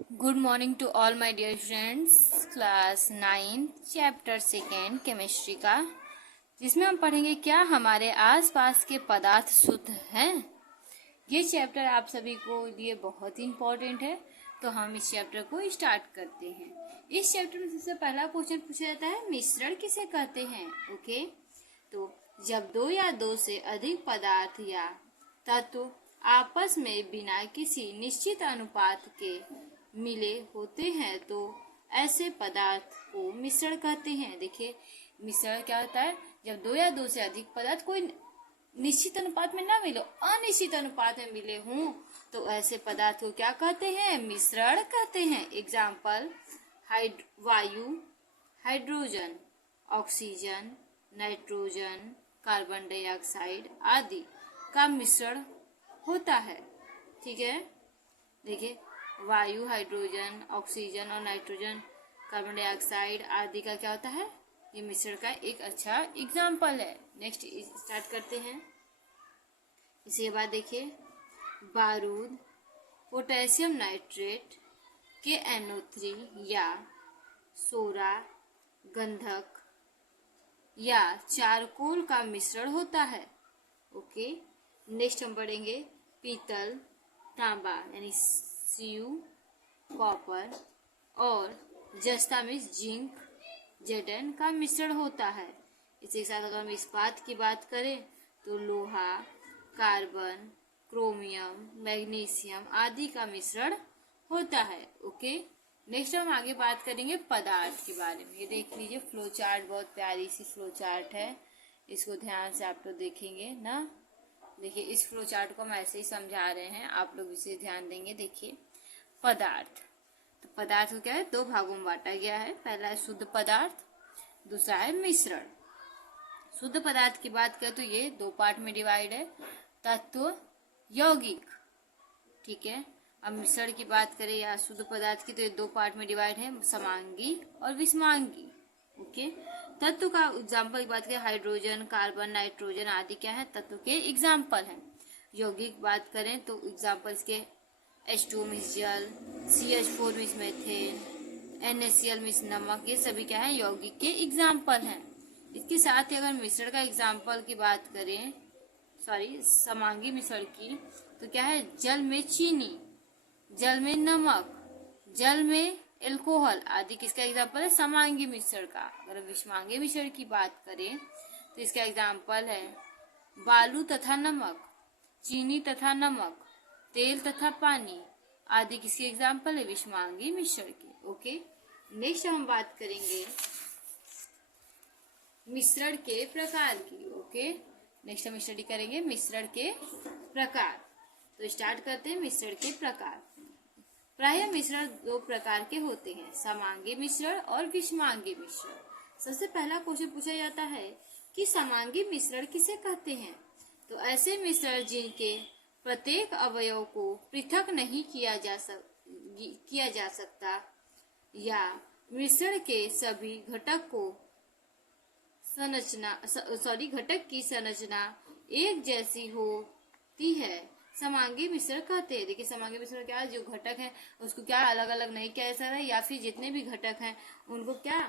Good morning to all my dear friends. Class 9 chapter 2 chemistry का, जिसमें हम पढ़ेंगे क्या हमारे आसपास के पदार्थ शुद्ध हैं। ये चैप्टर आप सभी को लिए बहुत ही इम्पोर्टेंट है, तो हम इस चैप्टर को स्टार्ट करते हैं। इस चैप्टर में सबसे पहला क्वेश्चन पूछा जाता है, मिश्रण किसे कहते हैं। ओके, तो जब दो या दो से अधिक पदार्थ या तत्व आपस में बिना किसी निश्चित अनुपात के मिले होते हैं तो ऐसे पदार्थ को मिश्रण कहते हैं। देखिए, मिश्रण क्या होता है, जब दो या दो से अधिक पदार्थ कोई निश्चित अनुपात में ना मिले, अनिश्चित अनुपात में मिले हों, तो ऐसे पदार्थ को क्या कहते हैं, मिश्रण कहते हैं। एग्जाम्पल, वायु, hydrogen, oxygen, nitrogen, carbon dioxide आदि का मिश्रण होता है। ठीक है, देखिए, वायु, हाइड्रोजन, ऑक्सीजन और नाइट्रोजन, कार्बन डाइऑक्साइड आदि का क्या होता है, ये मिश्रण का एक अच्छा एग्जाम्पल है। नेक्स्ट स्टार्ट करते हैं। इसके बाद देखिए, बारूद, पोटेशियम नाइट्रेट के NO3 या सोरा, गंधक या चारकोल का मिश्रण होता है। ओके, नेक्स्ट हम पढ़ेंगे पीतल, तांबा यानी Cu, कॉपर और जस्ता में जिंक, Zn का मिश्रण होता है। इसी के साथ अगर हम इस्पात की बात करें तो लोहा, कार्बन, क्रोमियम, मैग्नीशियम आदि का मिश्रण होता है। ओके, नेक्स्ट हम आगे बात करेंगे पदार्थ के बारे में। ये देख लीजिए, फ्लो चार्ट, बहुत प्यारी सी फ्लो चार्ट है, इसको ध्यान से आप लोग देखेंगे ना। देखिए, इस फ्लो चार्ट को हम ऐसे ही समझा रहे हैं, आप लोग इसे ध्यान देंगे। देखिए, पदार्थ, तो पदार्थ को क्या है, दो भागों में बांटा गया है। पहला है शुद्ध पदार्थ, दूसरा है मिश्रण। शुद्ध पदार्थ की बात करें तो ये दो पार्ट में डिवाइड है, तत्व, यौगिक। ठीक है, अब मिश्रण की बात करें या शुद्ध पदार्थ की, तो ये दो पार्ट में डिवाइड है, समांगी और विषमांगी। ओके, तत्व का एग्जाम्पल की बात करें, हाइड्रोजन, कार्बन, नाइट्रोजन आदि क्या है, तत्व के एग्जाम्पल हैं। यौगिक बात करें तो एग्जाम्पल के H2 मीन्स जल, CH4 means methane, NaCl means नमक, ये सभी क्या है, यौगिक के एग्जाम्पल हैं। इसके साथ ही अगर मिश्रण का एग्जाम्पल की बात करें, समांगी मिश्रण की, तो क्या है, जल में चीनी, जल में नमक, जल में एल्कोहल आदि किसका एग्जाम्पल है, समांगी मिश्रण का। अगर विषमांगी मिश्रण की बात करें तो इसका एग्जाम्पल है बालू तथा नमक, चीनी तथा नमक, तेल तथा पानी आदि किसके एग्जाम्पल है, विषमांगी मिश्रण के। ओके, नेक्स्ट हम बात करेंगे मिश्रण के प्रकार की। ओके, नेक्स्ट हम स्टडी करेंगे मिश्रण के प्रकार। तो स्टार्ट करते हैं मिश्रण के प्रकार। प्रायः मिश्रण दो प्रकार के होते हैं, समांगी मिश्रण और विषमांगी मिश्रण। सबसे पहला क्वेश्चन पूछा जाता है कि समांगी मिश्रण किसे कहते हैं। तो ऐसे मिश्रण जिनके प्रत्येक अवयव को पृथक नहीं किया जा सकता या मिश्रण के सभी घटक की संरचना एक जैसी होती है, समांगी मिश्रण कहते हैं। देखिए, समांगी मिश्रण क्या है, जो घटक है उसको क्या अलग अलग नहीं किया जा सकता, या फिर जितने भी घटक हैं उनको क्या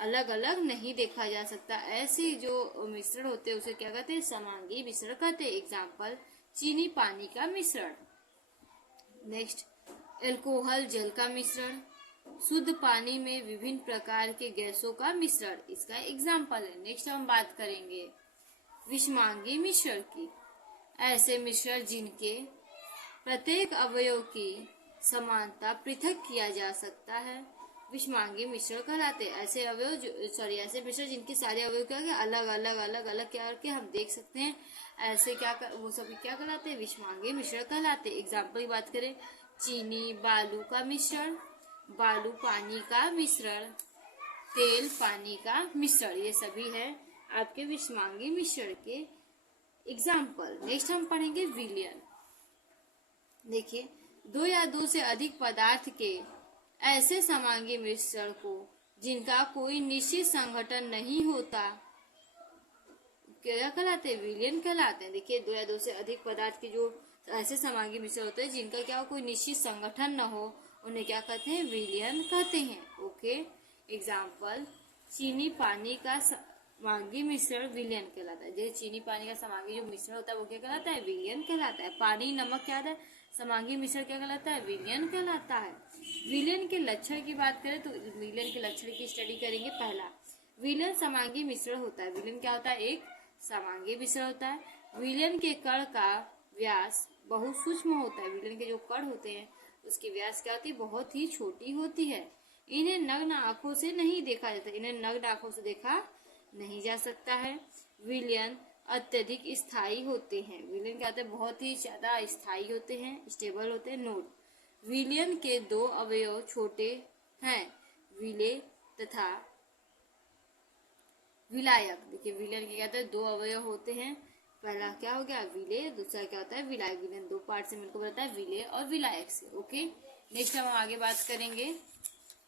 अलग अलग नहीं देखा जा सकता। ऐसे जो मिश्रण होते हैं उसे क्या कहते हैं, समांगी मिश्रण कहते हैं। एग्जाम्पल, चीनी पानी का मिश्रण। नेक्स्ट, एल्कोहल जल का मिश्रण, शुद्ध पानी में विभिन्न प्रकार के गैसों का मिश्रण, इसका एग्जाम्पल है। नेक्स्ट हम बात करेंगे विषमांगी मिश्रण की। ऐसे मिश्रण जिनके प्रत्येक अवयव की समानता पृथक किया जा सकता है, विषमांगी मिश्रण कहलाते हैं। ऐसे मिश्रण जिनके सारे अवयव क्या अलग अलग क्या करके हम देख सकते हैं, ऐसे वो सभी क्या कहलाते हैं, विषमांगी मिश्रण कहलाते हैं। एग्जाम्पल की बात करें, चीनी बालू का मिश्रण, बालू पानी का मिश्रण, तेल पानी का मिश्रण, ये सभी है आपके विषमांगी मिश्रण के एग्जाम्पल। नेक्स्ट हम पढ़ेंगे विलयन। देखिए, दो या दो से अधिक पदार्थ के ऐसे समांगी मिश्रण को जिनका कोई निश्चित संगठन नहीं होता क्या कहलाते हैं, विलयन कहलाते हैं। देखिए, दो या दो से अधिक पदार्थ के जो ऐसे समांगी मिश्रण होते हैं जिनका क्या कोई निश्चित संगठन न हो उन्हें क्या कहते हैं, विलयन कहते हैं। ओके, एग्जाम्पल, चीनी पानी का समांगी मिश्रण विलयन कहलाता है। जैसे चीनी पानी का समांगी जो मिश्रण होता है वो क्या कहलाता है, विलयन कहलाता है। पानी नमक क्या है, समांगी मिश्रण क्या कहलाता है, विलयन कहलाता है। विलयन के लक्षण की बात करें तो विलयन के लक्षण की स्टडी करेंगे। पहला, विलयन समांगी मिश्रण होता है। विलयन क्या होता है, एक समांगी मिश्रण होता है। विलयन के कण का व्यास बहुत सूक्ष्म होता है। विलयन के जो कण होते हैं उसकी व्यास क्या होती है, बहुत ही छोटी होती है। इन्हें नग्न आंखों से नहीं देखा जाता, इन्हें नग्न आंखों से देखा नहीं जा सकता है। विलयन अत्यधिक स्थायी होते हैं। विलयन क्या होते हैं, बहुत ही ज्यादा स्थायी होते हैं, स्टेबल होते हैं। नोट, विलयन के दो अवयव छोटे हैं, विलेय तथा विलायक। देखिए विलयन के क्या होता है, दो अवयव होते हैं। पहला क्या हो गया, विलेय, दूसरा क्या होता है, विलायक। विलयन दो पार्ट से मिलकर बनता है, विलेय और विलायक से। ओके, नेक्स्ट हम आगे बात करेंगे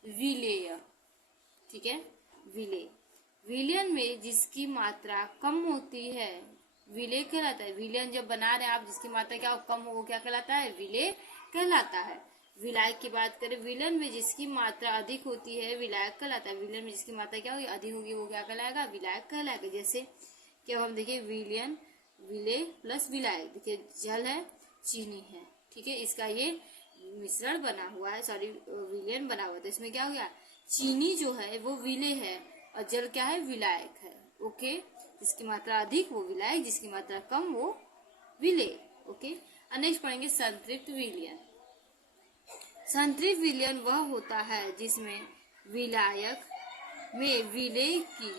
विलेय। ठीक है, विलेय, विलयन में जिसकी मात्रा कम होती है विलेय कहलाता है। विलयन जब बना रहे हैं आप, जिसकी मात्रा क्या कम हो, वो क्या कहलाता है, विलेय कहलाता है। विलायक की बात करें, विलयन में जिसकी मात्रा अधिक होती है विलायक कहलाता है। विलयन में जिसकी मात्रा क्या होगी, अधिक होगी, वो क्या कहलाएगा, विलायक कहलाएगा। जैसे कि हम देखिए विलयन, विलेय प्लस विलायक। देखिए जल है, चीनी है, ठीक है, इसका ये मिश्रण बना हुआ है, सॉरी विलयन बना हुआ है। तो इसमें क्या हो गया, चीनी जो है वो विलेय है और जल क्या है, विलायक है। ओके, जिसकी मात्रा अधिक वो विलायक, जिसकी मात्रा कम वो विलेय। ओके, नेक्स्ट पढ़ेंगे संतृप्त विलयन। संतृप्त विलयन वह होता है जिसमें विलायक में विलेय की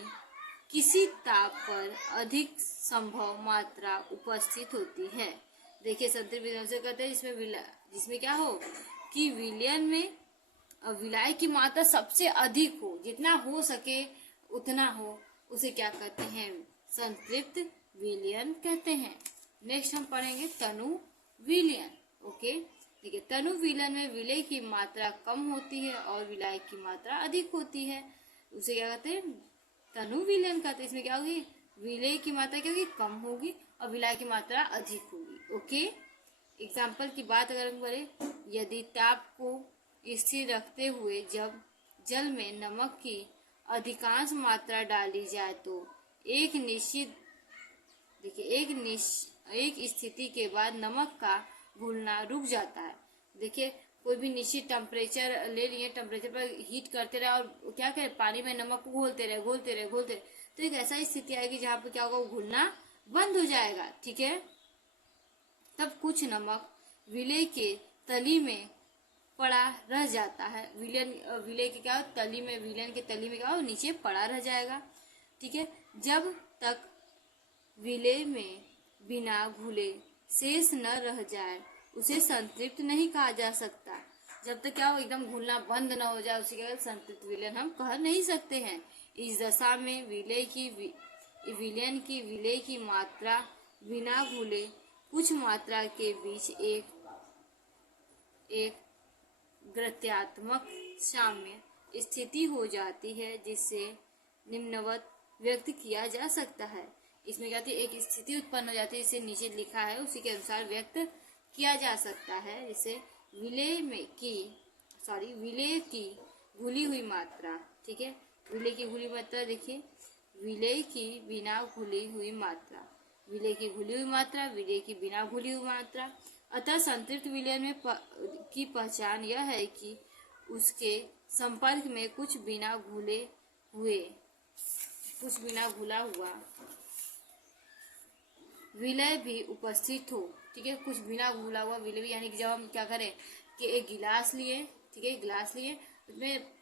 किसी ताप पर अधिक संभव मात्रा उपस्थित होती है। देखिए संतृप्त विलयन से कहते हैं जिसमें क्या हो कि विलयन में विलायक की मात्रा सबसे अधिक हो, जितना हो सके उतना हो, उसे क्या कहते हैं, संतृप्त विलयन कहते हैं। नेक्स्ट हम पढ़ेंगे तनु विलयन। ओके, ठीक है, तनु विलयन में विलेय की मात्रा कम होती है और विलायक की मात्रा अधिक होती है, उसे क्या कहते हैं, तनु विलयन कहते हैं। इसमें क्या होगी, विलेय की मात्रा क्या होगी, कम होगी और विलायक की मात्रा अधिक होगी। ओके, एग्जाम्पल की बात अगर हम करें, यदि ताप को स्थिर रखते हुए जब जल में नमक की अधिकांश मात्रा डाली जाए तो एक निश्चित, देखिए एक स्थिति के बाद नमक का घुलना रुक जाता है। देखिए कोई भी निश्चित टेम्परेचर ले लिए, टेम्परेचर पर हीट करते रहे और क्या करें, पानी में नमक को घोलते रहे, तो एक ऐसा स्थिति आएगी जहाँ पे क्या होगा, वो घुलना बंद हो जाएगा। ठीक है, तब कुछ नमक विलेय के तली में पड़ा रह जाता है। विलेय के क्या हो, तली में, विलयन के तली में क्या हो, नीचे पड़ा रह जाएगा। ठीक है, जब तक विलेय में बिना घुले शेष न रह जाए उसे संतृप्त नहीं कहा जा सकता। जब तक क्या हो, एकदम घुलना बंद न हो जाए उसे क्या संतृप्त विलयन हम कह नहीं सकते हैं। इस दशा में विलयन की विलेय की मात्रा बिना घुले कुछ मात्रा के बीच एक गत्यात्मक साम्य स्थिति हो जाती है, जिससे निम्नवत व्यक्त किया जा सकता है। इसमें क्या होती है, एक स्थिति उत्पन्न हो जाती है, इसे नीचे लिखा है उसी के अनुसार व्यक्त किया जा सकता है। जिसे विलेय की घुली हुई मात्रा, ठीक है, विलेय की घुली मात्रा, देखिए विलेय की बिना घुली हुई मात्रा, विलेय की घुली हुई मात्रा, विलेय की बिना घुली हुई मात्रा। अतः संतृप्त विलयन में की पहचान यह है कि उसके संपर्क में कुछ बिना घुला हुआ विलय भी उपस्थित हो। ठीक है, कुछ बिना घुला हुआ विलय भी, यानी कि जब हम क्या करें कि एक गिलास लिए, ठीक है, गिलास लिए, उसमें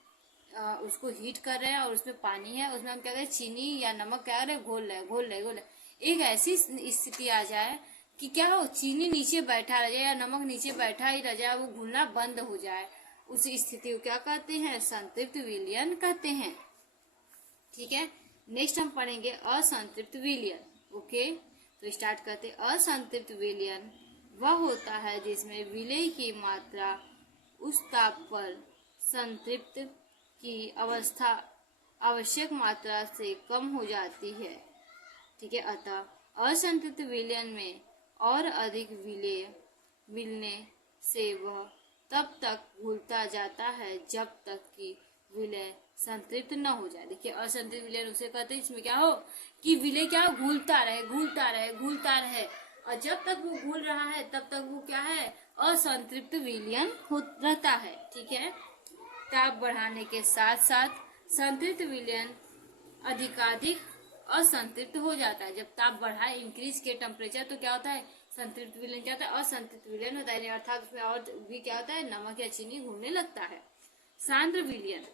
उसको हीट कर रहे हैं और उसमें पानी है, उसमें हम क्या करें, चीनी या नमक क्या करें, घोल रहे। एक ऐसी स्थिति आ जाए कि क्या हो, चीनी नीचे बैठा रह जाए या नमक नीचे बैठा ही रह जाए, वो घुलना बंद हो जाए, उस स्थिति को क्या कहते हैं, संतृप्त विलयन कहते हैं। ठीक है, नेक्स्ट हम पढ़ेंगे असंतृप्त विलयन। ओके, तो स्टार्ट करते। असंतृप्त विलयन वह होता है जिसमें विलेय की मात्रा उस ताप पर संतृप्त की अवस्था आवश्यक मात्रा से कम हो जाती है। ठीक है, अतः असंतृप्त विलयन में और अधिक विलेय मिलने से वह तब तक घुलता जाता है जब तक कि विलय संतृप्त न हो जाए। देखिए असंतृप्त विलयन उसे कहते हैं इसमें क्या हो कि विलय क्या घुलता रहे घुलता रहे घुलता रहे, और जब तक वो घुल रहा है तब तक वो क्या है असंतृप्त विलयन रहता है। ठीक है, ताप बढ़ाने के साथ साथ संतृप्त विलयन अधिकाधिक असंतृप्त हो जाता है। जब ताप बढ़ाए इंक्रीज के टेम्परेचर तो क्या होता है संतृप्त विलयन क्या होता है असंतृप्त विलयन होता है, अर्थात उसमें और भी क्या होता है नमक या चीनी घुलने लगता है। सांद्र विलयन,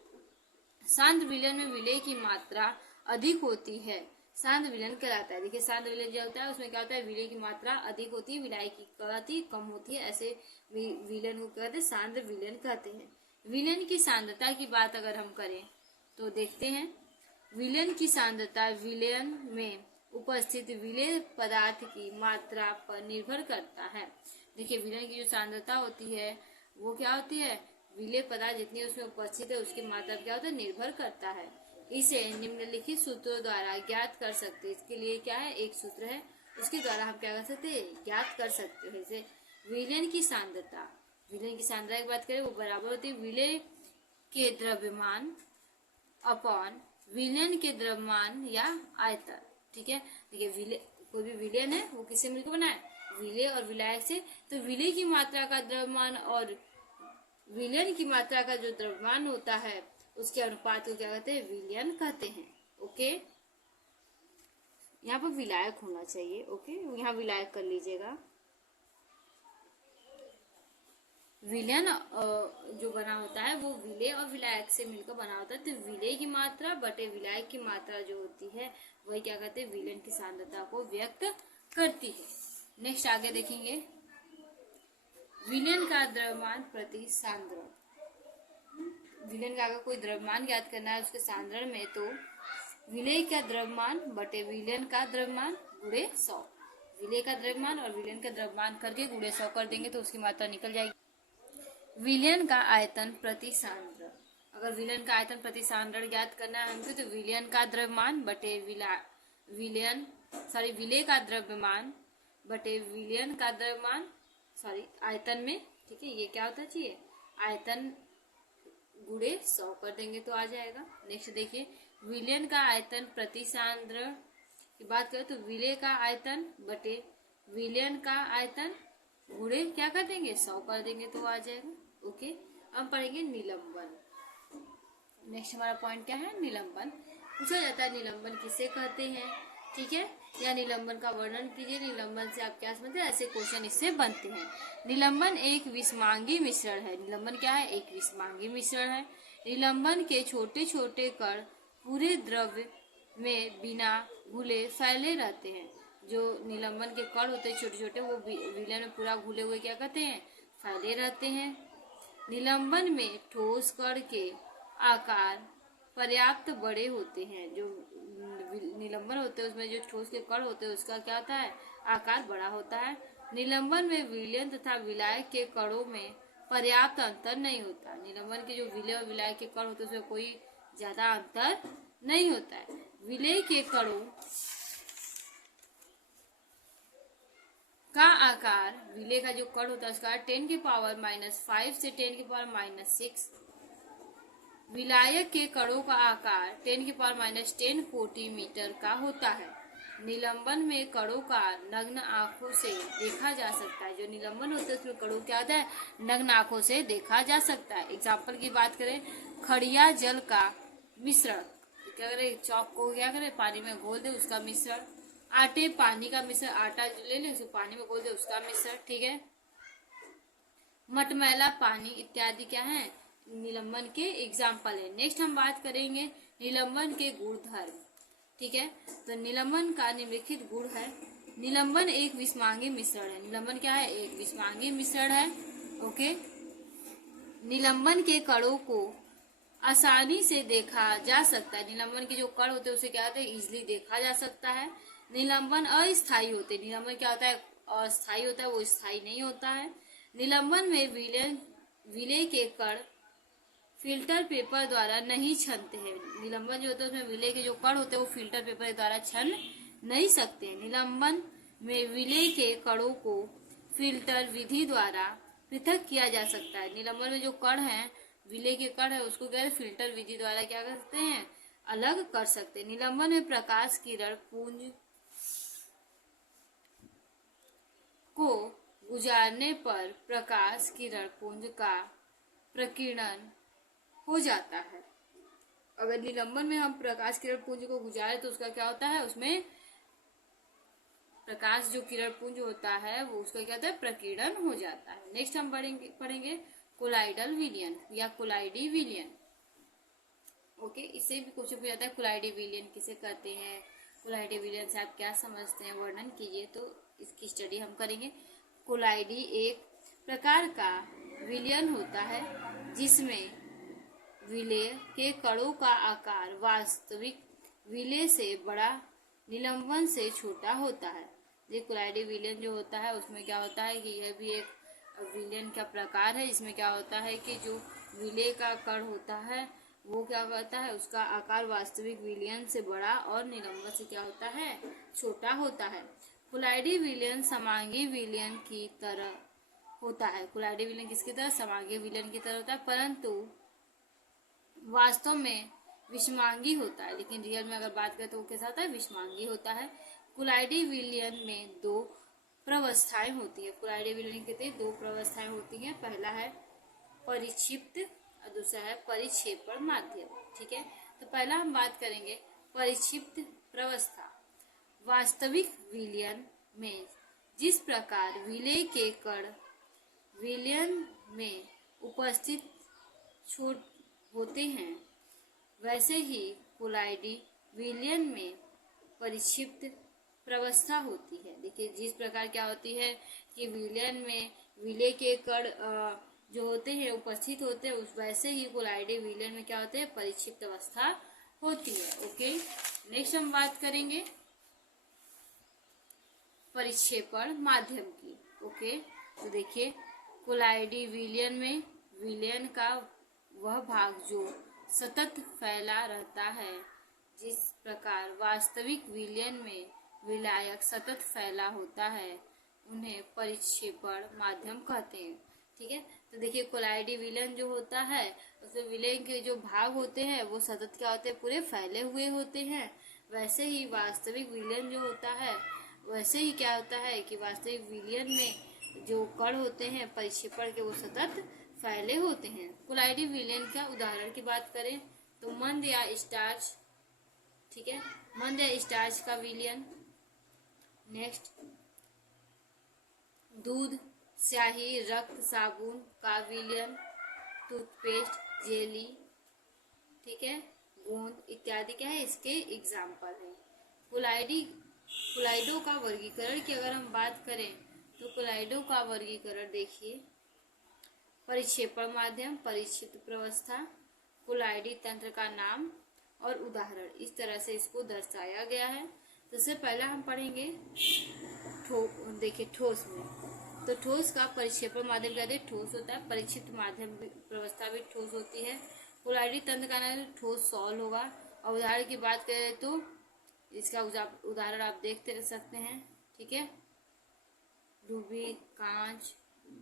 सांद्र विलयन में विलय की मात्रा अधिक होती है, सांद्र विलयन कहलाता है। देखिए सांद्र विलयन जो होता है उसमें क्या होता है विलय की मात्रा अधिक होती है, विलय की गति कम होती है, ऐसे विलयन को कहते हैं सांद्र विलयन कहते हैं। विलयन की सांद्रता की बात अगर हम करें तो देखते हैं विलयन की सांद्रता विलयन में उपस्थित विलेय पदार्थ की मात्रा पर निर्भर करता है। देखिए विलयन की जो सांद्रता होती है वो क्या होती है विलेय पदार्थ जितनी उसमें उपस्थित है उसकी मात्रा क्या होता है निर्भर करता है। इसे निम्नलिखित सूत्रों द्वारा ज्ञात कर सकते हैं। इसके लिए क्या है एक सूत्र है उसके द्वारा हम क्या कर सकते हैं ज्ञात कर सकते हैं। जैसे विलयन की सांद्रता, विलयन की सांद्रता की बात करें वो बराबर होती है विलेय के द्रव्यमान अपॉन विलयन के द्रव्यमान या आयतन। ठीक है, देखिए विलय कोई भी विलयन है वो किससे मिलकर बना है विलेय और विलायक से, तो विलेय की मात्रा का द्रव्यमान और विलयन की मात्रा का जो द्रव्यमान होता है उसके अनुपात को क्या कहते हैं विलयन कहते हैं। ओके, यहाँ पर विलायक होना चाहिए। ओके, यहाँ विलायक कर लीजिएगा। विलयन जो बना होता है वो विलेय और विलायक से मिलकर बना होता है, तो विलेय की मात्रा बटे विलायक की मात्रा जो होती है वही क्या कहते हैं विलयन की सांद्रता को व्यक्त करती है। नेक्स्ट आगे देखेंगे विलयन का द्रव्यमान प्रति सांद्रण। विलयन का अगर कोई द्रव्यमान ज्ञात करना है उसके सांद्रण में तो विलेय का द्रव्यमान बटे विलयन का द्रव्यमान गुणे 100, विलेय का द्रव्यमान और विलयन का द्रव्यमान करके गुणे 100 कर देंगे तो उसकी मात्रा निकल जाएगी। विलयन का आयतन प्रति सांद्रण, अगर विलयन का आयतन प्रति सांद्रण ज्ञात करना है हमको तो विलयन का द्रव्यमान बटे विलेय का द्रव्यमान बटे विलयन का द्रव्यमान आयतन में, ठीक है ये क्या होता चाहिए आयतन गुणे 100 कर देंगे तो आ जाएगा। नेक्स्ट देखिए विलयन का आयतन प्रति सांद्रण की बात करें तो विलेय का आयतन बटे विलयन का आयतन गुणे क्या कर देंगे 100 कर देंगे तो आ जाएगा। ओके, अब पढ़ेंगे निलंबन। नेक्स्ट हमारा पॉइंट क्या है निलंबन। पूछा जाता है निलंबन किसे कहते हैं, ठीक है, या निलंबन का वर्णन कीजिए, निलंबन से आप क्या समझते हैं, ऐसे क्वेश्चन इससे बनते हैं। निलंबन एक विषमांगी मिश्रण है। निलंबन क्या है एक विषमांगी मिश्रण है। निलंबन के छोटे छोटे कण पूरे द्रव्य में बिना घुले फैले रहते हैं। जो निलंबन के कण होते हैं छोटे छोटे वो विलयन में पूरा घुले हुए क्या कहते हैं फैले रहते हैं। निलंबन में ठोस कण के आकार पर्याप्त बड़े होते हैं। जो निलंबन होते हैं उसमें जो ठोस के कण होते हैं उसका क्या होता है आकार बड़ा होता है। निलंबन में विलयन तथा विलायक के कणों में पर्याप्त अंतर नहीं होता। निलंबन के जो विलय और विलायक के कण होते हैं उसमें कोई ज्यादा अंतर नहीं होता है। विलेय के कणों का आकार, विलेय का जो कण होता है उसका 10⁻⁻5 से 10⁻⁻6, विलायक के कणों का आकार 10⁻⁻10 कोटि मीटर का होता है। निलंबन में कणों का नग्न आंखों से देखा जा सकता है। जो निलंबन होते हैं उसमें कणों क्या होता है नग्न आंखों से देखा जा सकता है। एग्जाम्पल की बात करें खड़िया जल का मिश्रण, क्या करें चौक को क्या करें पानी में घोल दे उसका मिश्रण, आटे पानी का मिश्रण, आटा ले ले उसे पानी में घोल दे उसका मिश्रण, ठीक है, मटमैला पानी इत्यादि क्या है निलंबन के एग्जाम्पल है। नेक्स्ट हम बात करेंगे निलंबन के गुण धर्म, ठीक है, तो निलंबन का निम्नलिखित गुण है। निलंबन एक विषमांगी मिश्रण है। निलंबन क्या है एक विषमांगी मिश्रण है। ओके, निलंबन के कणों को आसानी से देखा जा सकता है। निलंबन के जो कण होते हैं उसे क्या होता है इजिली देखा जा सकता है। निलंबन अस्थायी होते हैं। निलंबन क्या होता है अस्थायी होता है वो स्थायी नहीं होता है। निलंबन में विलेय के कण फिल्टर पेपर द्वारा नहीं छनते हैं। निलंबन जो होता है उसमें विलेय के जो कण होते हैं वो फिल्टर पेपर द्वारा छन नहीं सकते। निलंबन में विलेय के कणों को फिल्टर विधि द्वारा पृथक किया जा सकता है। निलंबन में जो कण है, विलेय के कण है, उसको क्या है फिल्टर विधि द्वारा क्या कर सकते हैं, अलग कर सकते हैं। निलंबन में प्रकाश किरण पुंज को गुजारने पर प्रकाश किरण पुंज का प्रकीर्णन हो जाता है। अगर निलंबन में हम प्रकाश किरण पुंज को गुजारे तो उसका क्या होता है, उसमें प्रकाश जो किरण पुंज होता है वो उसका क्या होता है, प्रकीर्णन हो जाता है। नेक्स्ट हम पढ़ेंगे कोलाइडल विलयन या कोलाइडी विलयन। ओके, इससे भी क्वेश्चन पूछा जाता है कोलाइडी विलयन किसे कहते हैं, कोलाइडी विलयन से आप क्या समझते हैं, वर्णन कीजिए। तो इसकी स्टडी हम करेंगे। कोलाइडी एक प्रकार का विलयन होता है जिसमें विलेय के कणों का आकार वास्तविक विलेय से बड़ा, निलंबन से छोटा होता है। ये कोलाइडी विलयन जो होता है उसमें क्या होता है कि यह भी एक विलयन का प्रकार है, इसमें क्या होता है कि जो विलेय का कण होता है वो क्या करता है, उसका आकार वास्तविक विलयन से बड़ा और निलंबन से क्या होता है, छोटा होता है। कोलाइडी विलयन समांगी विलयन की तरह होता है। कोलाइडी विलयन किसकी तरह, समांगी विलयन की तरह होता है, परंतु वास्तव में विषमांगी होता है। लेकिन रियल में अगर बात करें तो वो कैसा होता है, विषमांगी होता है। कोलाइडी विलयन में दो प्रवस्थाएं होती है। कोलाइडी विलयन के दो प्रवस्थाएं होती हैं, पहला है परिक्षिप्त और दूसरा है परिक्षेपण माध्यम। ठीक है, तो पहला हम बात करेंगे परिक्षिप्त प्रवस्था। वास्तविक विलयन में जिस प्रकार विलेय के कण विलयन में उपस्थित छोट होते हैं, वैसे ही कोलाइडी विलयन में परिक्षिप्त प्रवस्था होती है। देखिए, जिस प्रकार क्या होती है कि विलयन में विलेय के कण जो होते हैं उपस्थित होते हैं, उस वैसे ही कोलाइडी विलयन में क्या होते हैं, परिक्षिप्त अवस्था होती है। ओके, नेक्स्ट हम बात करेंगे परिक्षेपण माध्यम की। ओके, तो देखिए कोलाइडी विलयन में विलयन का वह भाग जो सतत फैला रहता है, जिस प्रकार वास्तविक विलयन में विलायक सतत फैला होता है, उन्हें परिक्षेपण माध्यम कहते हैं। ठीक है, तो देखिए कोलाइडी विलयन जो होता है उसमें विलय के जो भाग होते हैं वो सतत क्या होते हैं, पूरे फैले हुए होते हैं। वैसे ही वास्तविक विलयन जो होता है, वैसे ही क्या होता है कि वास्तविक विलयन में जो कण होते हैं परिक्षेपण के, वो सतत फैले होते हैं। कोलाइडी विलयन का उदाहरण की बात करें तो मंद या स्टार्च, ठीक है, मंद या स्टार्च का विलयन। नेक्स्ट दूध, स्याही, रक्त, साबुन का विलयन, टूथपेस्ट, जेली, ठीक है, गोंद इत्यादि क्या है, इसके एग्जाम्पल है। कोलाइडो का वर्गीकरण की अगर हम बात करें तो कोलाइडो का वर्गीकरण देखिए, परिक्षेपण माध्यम, परिक्षिप्त प्रवस्था, कोलाइडी तंत्र का नाम और उदाहरण, इस तरह से इसको दर्शाया गया है। तो सबसे पहला हम पढ़ेंगे देखिए ठोस में, तो ठोस का परिक्षेपण माध्यम कहते हैं, ठोस होता है। परिक्षिप्त माध्यम प्रवस्था भी ठोस होती है। कोलाइडी तंत्र का नाम ठोस सॉल होगा। और उदाहरण की बात करें तो इसका उदाहरण आप देख सकते हैं। ठीक है, रूबी, कांच,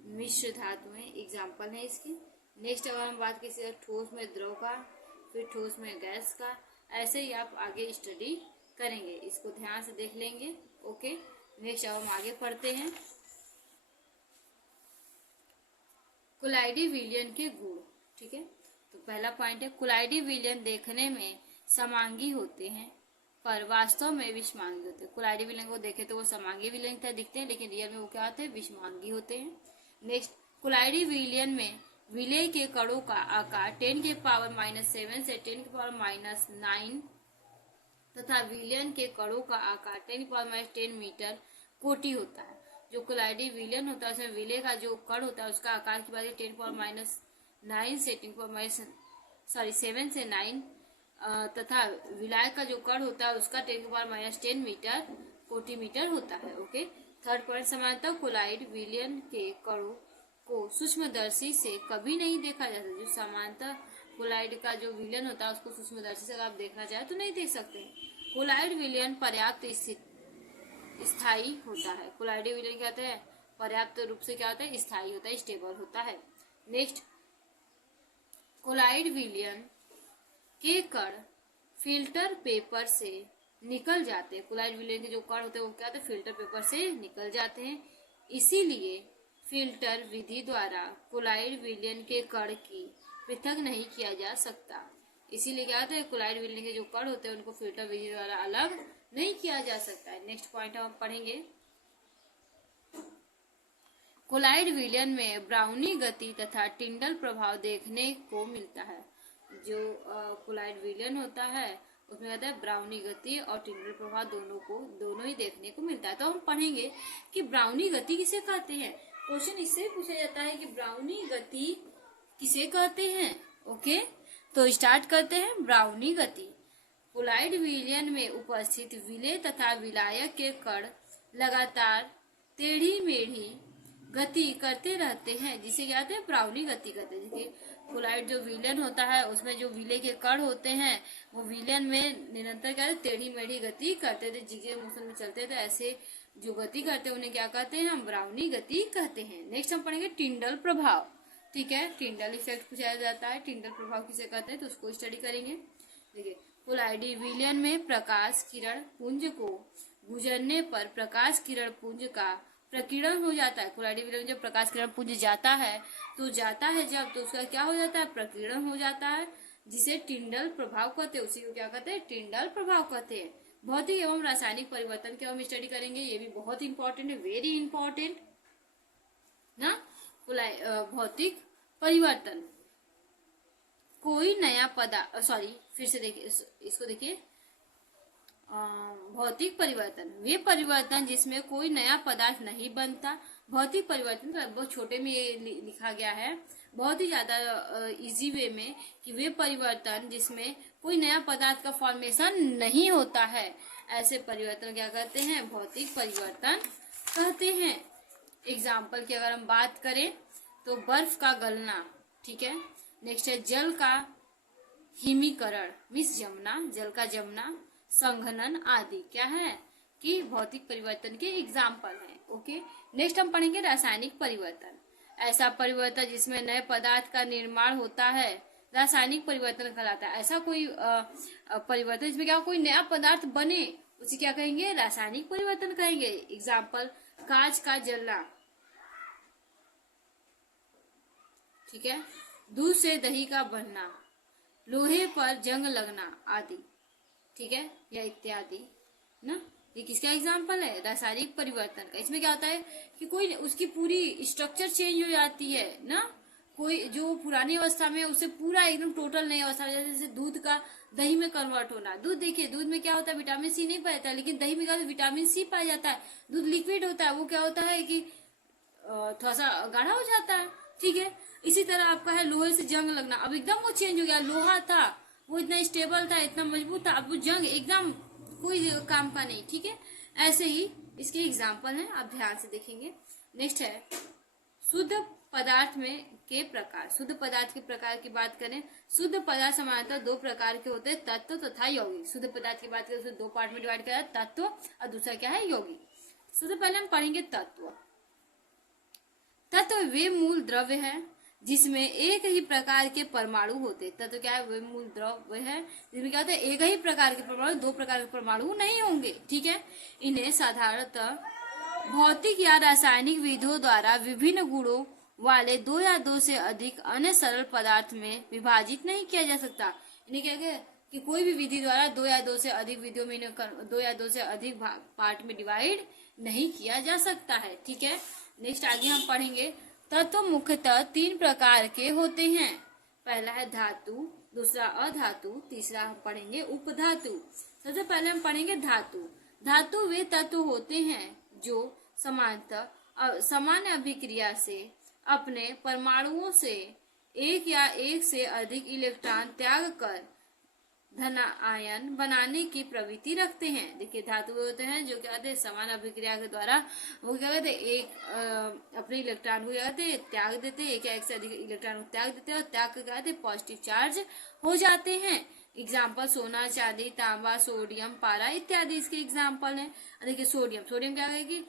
मिश्र धातुएं एग्जाम्पल है इसकी। नेक्स्ट अगर हम बात किसी ठोस में द्रव का, फिर ठोस में गैस का, ऐसे ही आप आगे स्टडी करेंगे, इसको ध्यान से देख लेंगे। ओके, नेक्स्ट अब हम आगे पढ़ते हैं कोलाइडी विलयन के गुण। ठीक है, तो पहला पॉइंट है कोलाइडी विलयन देखने में समांगी होते हैं पर वास्तव में विषमांगी होते हैं। कोलाइडी विलयन को देखें तो वो समांगी विलयन की तरह दिखते हैं, लेकिन रियल में वो क्या होते हैं, विषमांगी होते हैं। नेक्स्ट, कोलाइडी विलयन में विलेय के कणों का आकार 10⁻⁻7 से 10⁻⁹ तथा विलयन के कणों का आकार 10⁻10 मीटर कोटि होता है। जो कोलाइडी विलयन होता है उसमें विलेय का जो कण होता है उसका आकार की बात 10⁻9 से 7 से 9 तथा विलायक का जो कण होता है उसका 10⁻10 मीटर कोटि मीटर होता है। ओके, थर्ड पॉइंट, समानता कोलाइड विलयन के कणों को सूक्ष्मदर्शी से कभी नहीं देखा जाता। जो समानता कोलाइड का जो विलयन होता है उसको सूक्ष्मदर्शी से आप देखना चाहे तो नहीं देख सकते। कोलाइड विलयन पर्याप्त स्थायी होता है। कोलाइड विलयन क्या होता है, पर्याप्त रूप से क्या होता है, स्थायी होता है, स्टेबल होता है। नेक्स्ट, कोलाइड विलयन के कण फिल्टर पेपर से निकल जाते हैं। कोलाइड विलयन के जो कण होते हैं वो क्या होते हैं, फिल्टर पेपर से निकल जाते हैं। इसीलिए फिल्टर विधि द्वारा कोलाइड विलयन के कण की पृथक नहीं किया जा सकता। इसीलिए क्या होता है, कोलाइड विलयन के जो कण होते हैं उनको फिल्टर विधि द्वारा अलग नहीं किया जा सकता है। नेक्स्ट पॉइंट हम पढ़ेंगे, कोलाइड विलयन में ब्राउनी गति तथा टिंडल प्रभाव देखने को मिलता है। जो कोलाइड विलयन होता है उसमें कहता है ब्राउनी गति और टिंडल प्रभाव दोनों ही देखने को मिलता है। तो हम पढ़ेंगे कि ब्राउनी गति किसे कहते हैं। क्वेश्चन इससे पूछा जाता है कि ब्राउनी गति किसे कहते हैं। ओके, तो स्टार्ट करते हैं। ब्राउनी गति, कोलाइड विलयन में उपस्थित विलेय तथा विलायक के कण लगातार टेढ़ी मेढ़ी गति करते रहते हैं, जिसे क्या कहते हैं, ब्राउनी गति कहते हैं। देखिए, कोलाइड जो विलयन होता है उसमें जो विलेय के कण होते हैं वो विलयन में निरंतर क्या टेढ़ी मेढ़ी गति करते थे, जिगजैग मोशन में चलते थे। ऐसे जो गति करते हैं उन्हें क्या कहते हैं, हम ब्राउनी गति कहते हैं। नेक्स्ट हम पढ़ेंगे टिंडल प्रभाव। ठीक है, टिंडल इफेक्ट पूछा जाता है, टिंडल प्रभाव किसे कहते हैं, तो उसको स्टडी करेंगे। देखिए, कोलाइड विलयन में प्रकाश किरण पुंज को गुजरने पर प्रकाश किरण पुंज का प्रकीर्णन हो जाता है। कोलाइड विलयन में जब प्रकाश किरण पुंज जाता है जब तो उसका क्या हो जाता है, प्रकीर्णन हो जाता है, जिसे टिंडल प्रभाव कहते हैं। उसी को क्या कहते हैं, टिंडल प्रभाव कहते हैं। भौतिक एवं रासायनिक परिवर्तन के हम स्टडी करेंगे, ये भी बहुत इंपॉर्टेंट है, वेरी इंपॉर्टेंट ना। भौतिक परिवर्तन, कोई नया पदार्थ, सॉरी फिर से देखिए इसको देखिए, भौतिक परिवर्तन, वे परिवर्तन जिसमें कोई नया पदार्थ नहीं बनता। भौतिक परिवर्तन तो बहुत छोटे में ये लिखा गया है, बहुत ही ज्यादा इजी वे में, कि वे परिवर्तन जिसमें कोई नया पदार्थ का फॉर्मेशन नहीं होता है, ऐसे परिवर्तन क्या कहते हैं, भौतिक परिवर्तन कहते हैं। एग्जाम्पल की अगर हम बात करें तो बर्फ का गलना, ठीक है। नेक्स्ट है जल का हिमीकरण, मिस जमना, जल का जमना, संघनन आदि क्या है कि भौतिक परिवर्तन के एग्जाम्पल हैं। ओके, नेक्स्ट हम पढ़ेंगे रासायनिक परिवर्तन। ऐसा परिवर्तन जिसमें नए पदार्थ का निर्माण होता है रासायनिक परिवर्तन कहलाता है। ऐसा कोई परिवर्तन जिसमें क्या कोई नया पदार्थ बने उसे क्या कहेंगे, रासायनिक परिवर्तन कहेंगे। एग्जाम्पल, कांच का जलना, ठीक है, दूध से दही का बनना, लोहे पर जंग लगना आदि, ठीक है, या इत्यादि ना। ये किसका एग्जाम्पल है, रासायनिक परिवर्तन का। इसमें क्या होता है कि कोई उसकी पूरी स्ट्रक्चर चेंज हो जाती है ना, कोई जो पुरानी अवस्था में उसे पूरा एकदम टोटल नई अवस्था, जैसे दूध का दही में कन्वर्ट होना। दूध देखिए, दूध में क्या होता है, विटामिन सी नहीं पाया जाता है, लेकिन दही में क्या होता है, विटामिन सी पाया जाता है। दूध लिक्विड होता है, वो क्या होता है कि थोड़ा सा गाढ़ा हो जाता है, ठीक है। इसी तरह आपका है लोहे से जंग लगना, अब एकदम वो चेंज हो गया। लोहा था वो इतना स्टेबल था, इतना मजबूत था, अब वो जंग एकदम कोई काम का नहीं, ठीक है। ऐसे ही इसके एग्जाम्पल हैं, आप ध्यान से देखेंगे। नेक्स्ट है शुद्ध पदार्थ में के प्रकार। शुद्ध पदार्थ के प्रकार की बात करें, शुद्ध पदार्थ सामान्यतः दो प्रकार के होते हैं, तत्व तथा यौगिक। शुद्ध पदार्थ की बात करें उसे दो पार्ट में डिवाइड किया है, तत्व और दूसरा क्या है, यौगिक। सबसे पहले हम पढ़ेंगे तत्व। तत्व वे मूल द्रव्य है जिसमें एक ही प्रकार के परमाणु होते। तत्व क्या है, वे मूल द्रव्य है जिसमें क्या होता है, एक ही प्रकार के परमाणु, दो प्रकार के परमाणु नहीं होंगे, ठीक है। इन्हें साधारणतः भौतिक या रासायनिक विधियों द्वारा विभिन्न गुणों वाले दो या दो से अधिक अन्य सरल पदार्थ में विभाजित नहीं किया जा सकता। इन्हें क्या है कि कोई भी विधि द्वारा दो या दो से अधिक विधियों में दो या दो से अधिक पार्ट में डिवाइड नहीं किया जा सकता है, ठीक है। नेक्स्ट आगे हम पढ़ेंगे, तत्व मुख्यतः तीन प्रकार के होते हैं। पहला है धातु, दूसरा अधातु, तीसरा हम पढ़ेंगे उपधातु। सबसे पहले हम पढ़ेंगे धातु। धातु वे तत्व होते हैं जो सामान्य अभिक्रिया से अपने परमाणुओं से एक या एक से अधिक इलेक्ट्रॉन त्याग कर धनायन बनाने की प्रवृत्ति रखते हैं। देखिए, धातु होते हैं जो क्या कहते हैं, समान अभिक्रिया के द्वारा वो क्या कहते हैं, एक अपने इलेक्ट्रॉन को क्या कहते हैं, त्याग देते हैं, एक या एक से अधिक इलेक्ट्रॉन को त्याग देते हैं, और त्याग के क्या कहते हैं, पॉजिटिव चार्ज हो जाते हैं। एग्जाम्पल सोना, चांदी, तांबा, सोडियम, पारा इत्यादि इसके एग्जाम्पल है। देखिए सोडियम क्या है कि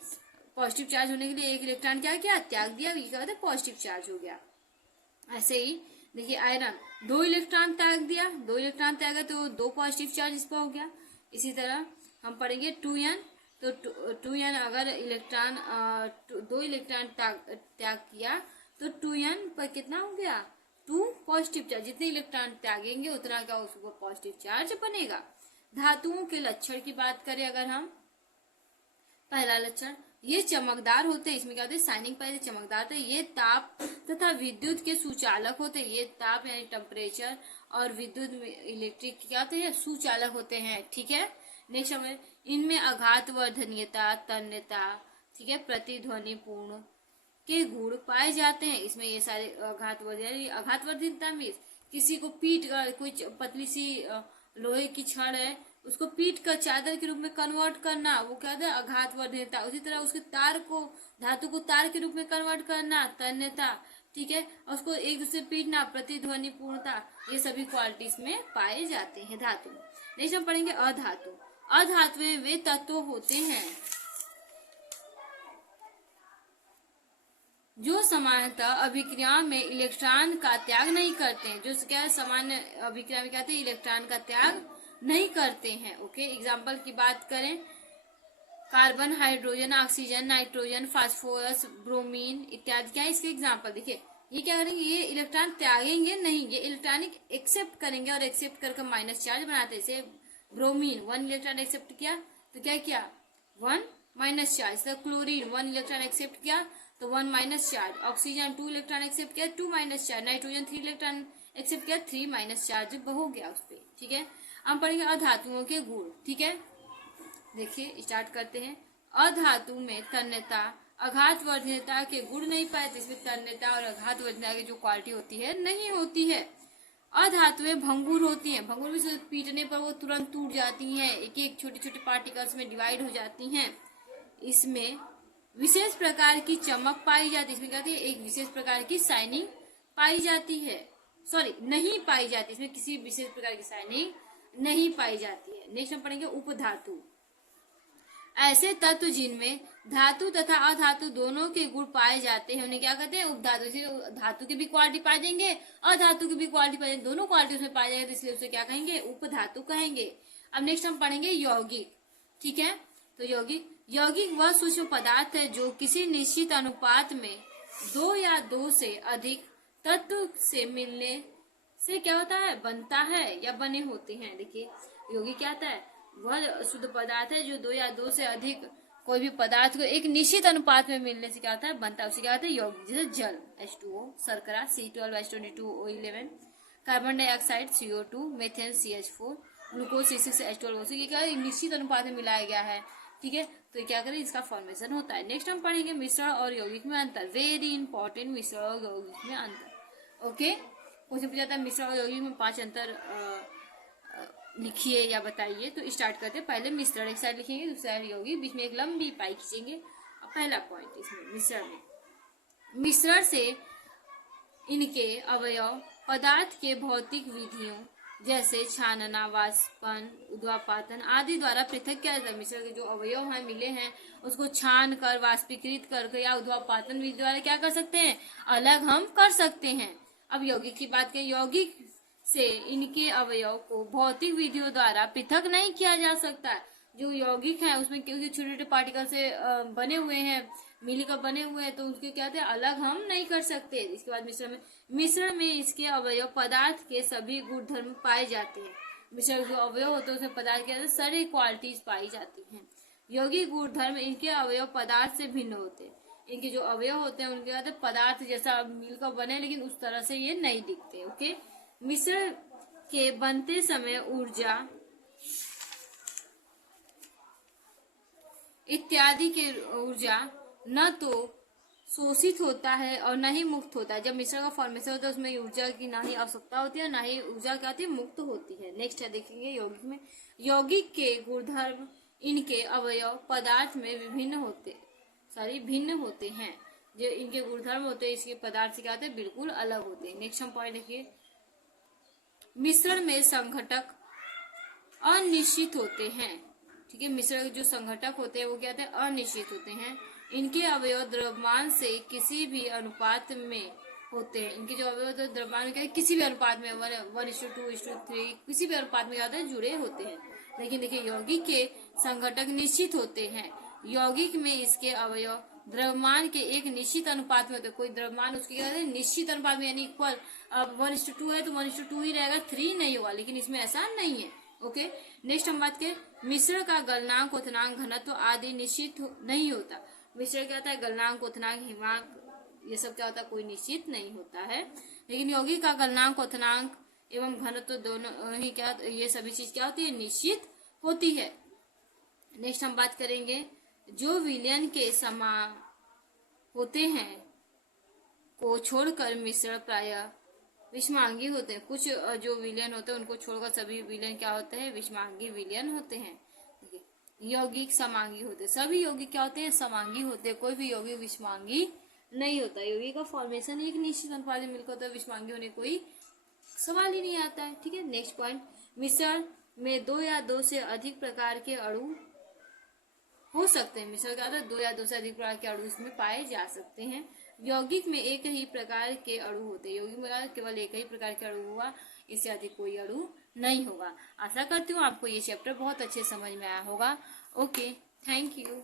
पॉजिटिव चार्ज होने के लिए एक इलेक्ट्रॉन क्या किया, त्याग दिया, ये क्या होता है, पॉजिटिव चार्ज हो गया। ऐसे ही देखिए आयरन 2 इलेक्ट्रॉन त्याग दिया, 2 इलेक्ट्रॉन त्यागा तो 2 पॉजिटिव चार्ज इस पर हो गया। इसी तरह हम पढ़ेंगे 2n, तो 2n अगर इलेक्ट्रॉन 2 इलेक्ट्रॉन त्याग किया तो 2n पर कितना हो गया, 2 पॉजिटिव चार्ज। जितने इलेक्ट्रॉन त्यागेंगे उतना का उसको पॉजिटिव चार्ज बनेगा। धातुओं के लक्षण की बात करें अगर हम, पहला लक्षण, ये चमकदार होते हैं, इसमें क्या होते हैं, शाइनिंग पाए चमकदार होते हैं। ये ताप तथा विद्युत के सुचालक होते हैं, ये ताप यानी टेम्परेचर और विद्युत इलेक्ट्रिक क्या होते हैं, सुचालक होते हैं। ठीक है, नेक्स्ट हमें इनमें आघातवर्धनीयता, तन्यता, ठीक है, प्रतिध्वनिपूर्ण के गुण पाए जाते हैं। इसमें ये सारे आघातवर्धनीयता मीन्स किसी को पीट कर, कोई पतली सी लोहे की छड़ है उसको पीट कर चादर के रूप में कन्वर्ट करना, वो क्या है, आघातवर्धनीयता। उसी तरह उसके तार को, धातु को तार के रूप में कन्वर्ट करना, तन्यता। ठीक है, और उसको एक दूसरे पीटना, प्रतिध्वनिपूर्णता, ये सभी क्वालिटीज में पाए जाते हैं धातु। नेक्स्ट हम पढ़ेंगे अधातु। अधातु में वे तत्व होते हैं जो सामान्यतः अभिक्रिया में इलेक्ट्रॉन का त्याग नहीं करते हैं, जो क्या सामान्य अभिक्रिया में क्या कहते हैं, इलेक्ट्रॉन का त्याग नहीं करते हैं। ओके, एग्जाम्पल की बात करें, carbon, hydrogen, oxygen, nitrogen, phosphorus, bromine इत्यादि क्या है इसके एग्जाम्पल। देखिए ये क्या करेंगे, ये इलेक्ट्रॉन त्यागेंगे नहीं, ये इलेक्ट्रॉनिक एक्सेप्ट करेंगे और एक्सेप्ट करके माइनस चार्ज बनाते हैं। जैसे ब्रोमीन 1 इलेक्ट्रॉन एक्सेप्ट किया तो क्या किया, 1 माइनस चार्ज। तो क्लोरीन 1 इलेक्ट्रॉन एक्सेप्ट किया तो 1 minus charge. Oxygen 2 electron accept किया, 2 minus charge. Nitrogen 3 electron accept किया, 3 माइनस चार्ज हो गया उस पर। ठीक है, हम पढ़ेंगे अधातुओं के गुण। ठीक है, देखिए स्टार्ट करते हैं। अधातु में तन्यता, आघातवर्धनीयता के गुण नहीं पाए, इसमें तन्यता और आघातवर्धनीयता की जो क्वालिटी होती है नहीं होती है। अधातुएं भंगुर होती हैं, भंगुर भी पीटने पर वो तुरंत टूट जाती हैं, एक एक छोटे छोटे पार्टिकल्स में डिवाइड हो जाती हैं। इसमें विशेष प्रकार की चमक पाई जाती है, इसमें क्या होती है, एक विशेष प्रकार की शाइनिंग पाई जाती है, सॉरी नहीं पाई जाती, इसमें किसी विशेष प्रकार की शाइनिंग नहीं पाई जाती है। नेक्स्ट हम पढ़ेंगे उपधातु। ऐसे तत्व जिनमें धातु तथा अधातु दोनों के गुण पाए जाते हैं उन्हें क्या कहते हैं, उपधातु। से धातु की भी क्वालिटी पाई देंगे, अधातु की भी क्वालिटी पाई देंगे, दोनों क्वालिटी उसमें पाई जाएंगे, तो इसलिए उसे क्या कहेंगे, उपधातु कहेंगे। अब नेक्स्ट हम पढ़ेंगे यौगिक। ठीक है, तो यौगिक वह सूक्ष्म पदार्थ है जो किसी निश्चित अनुपात में 2 या 2 से अधिक तत्व से मिलने से क्या होता है, बनता है या बने होते हैं। देखिए यौगिक क्या होता है, वह शुद्ध पदार्थ है जो 2 या 2 से अधिक कोई भी पदार्थ को एक निश्चित अनुपात में मिलने से क्या होता है, बनता है, उसे क्या होता है यौगिक। जैसे जल H2O, शर्करा C12H22O11, carbon dioxide CO2, methane CH4, glucose C6H12O6, ये क्या निश्चित अनुपात में मिलाया गया है। ठीक है, तो क्या करें, इसका फॉर्मेशन होता है। नेक्स्ट हम पढ़ेंगे मिश्रण और यौगिक में अंतर, वेरी इंपॉर्टेंट, मिश्रण और यौगिक में अंतर। ओके, क्वेश्चन पूछा था मिश्रण और यौगिक में 5 अंतर लिखिए या बताइए। तो स्टार्ट करते हैं, पहले मिश्रण एक साइड लिखेंगे, दूसरी साइड यौगिक, बीच में एक लंबी पाई खींचेंगे। अब पहला पॉइंट इसमें मिश्रण में, मिश्रण से इनके अवयव पदार्थ के भौतिक विधियों जैसे छानना, वाष्पन, उद्वापातन आदि द्वारा पृथक किया जाता है। मिश्रण के जो अवयव हैं मिले हैं उसको छान कर, वाष्पीकृत करके या उद्वापातन विधि द्वारा क्या कर सकते हैं, अलग हम कर सकते हैं। अब यौगिक की बात करें, यौगिक से इनके अवयव को भौतिक विधियों द्वारा पृथक नहीं किया जा सकता। जो यौगिक है उसमें क्योंकि छोटे छोटे पार्टिकल से बने हुए हैं, मिलकर बने हुए हैं, तो उसके क्या थे, अलग हम नहीं कर सकते। इसके बाद मिश्रण में इसके अवयव पदार्थ के सभी गुणधर्म पाए जाते हैं। मिश्रण जो अवयव होते हैं उसमें पदार्थ के सारी क्वालिटीज पाई जाती हैं। यौगिक गुणधर्म इनके अवयव पदार्थ से भिन्न होते हैं, इनके जो अवयव होते हैं उनके कहते हैं पदार्थ जैसा मिलकर बने, लेकिन उस तरह से ये नहीं दिखते। ओके, मिश्रण के बनते समय ऊर्जा इत्यादि के ऊर्जा न तो शोषित होता है और न ही मुक्त होता है। जब मिश्रण का फॉर्मेशन होता है उसमें ऊर्जा की ना ही आवश्यकता होती है, ना ही ऊर्जा क्या होती है, मुक्त होती है। नेक्स्ट है देखेंगे यौगिक में, यौगिक के गुणधर्म इनके अवयव पदार्थ में भिन्न होते हैं। जो इनके गुणधर्म होते हैं इसके पदार्थ से क्या होते हैं, बिल्कुल अलग होते हैं। नेक्स्ट हम पॉइंट देखिए, मिश्रण में संघटक अनिश्चित होते हैं। ठीक है, मिश्रण के जो संघटक होते हैं वो क्या होते हैं, अनिश्चित होते हैं। इनके अवयव द्रव्यमान से किसी भी अनुपात में होते हैं। इनके जो अवयव द्रव्यमान के किसी भी अनुपात में 1:2:3 किसी भी अनुपात में क्या होते हैं, जुड़े होते हैं। लेकिन देखिए यौगिक के संघटक निश्चित होते हैं। यौगिक में इसके अवयव द्रव्यमान के एक निश्चित अनुपात में होते हैं। कोई द्रव्यमान उसके क्या है, निश्चित अनुपात में, यानी इक्वल। अब 1:2 है तो 1:2 ही रहेगा, 3 नहीं होगा। लेकिन इसमें ऐसा नहीं है। ओके, नेक्स्ट हम बात करें मिश्रण का गलनांक, क्वथनांक, घनत्व आदि निश्चित नहीं होता। मिश्रण क्या होता है, गलनांक, क्वथनांक, हिमांक, ये सब क्या होता है, कोई निश्चित नहीं होता है। लेकिन यौगिक का गलनांक, क्वथनांक एवं घनत्व दोनों ही क्या, ये सभी चीज क्या होती है, निश्चित होती है। नेक्स्ट हम बात करेंगे जो विलयन के समान होते हैं को छोड़कर मिश्रण प्रायः विषमांगी होते हैं। कुछ जो विलयन होते हैं उनको छोड़कर सभी विलयन क्या होते हैं, विषमांगी विलयन होते हैं। यौगिक समांगी होते हैं। सभी यौगिक क्या होते हैं, समांगी होते हैं। कोई भी यौगिक विषमांगी नहीं होता। यौगिक का फॉर्मेशन एक निश्चित अनुपात में मिलकर होता है, विषमांगी होने कोई सवाल ही नहीं आता है। ठीक है, नेक्स्ट पॉइंट, मिश्रण में 2 या 2 से अधिक प्रकार के अणु हो सकते हैं। मिश्रण क्या होता है, 2 या 2 से अधिक प्रकार के अणु इसमें पाए जा सकते हैं। यौगिक में एक ही प्रकार के अणु होते हैं। यौगिक में केवल एक ही प्रकार के अणु हुआ, इससे अधिक कोई अणु नहीं होगा। आशा करती हूँ आपको ये चैप्टर बहुत अच्छे समझ में आया होगा। Okay, thank you.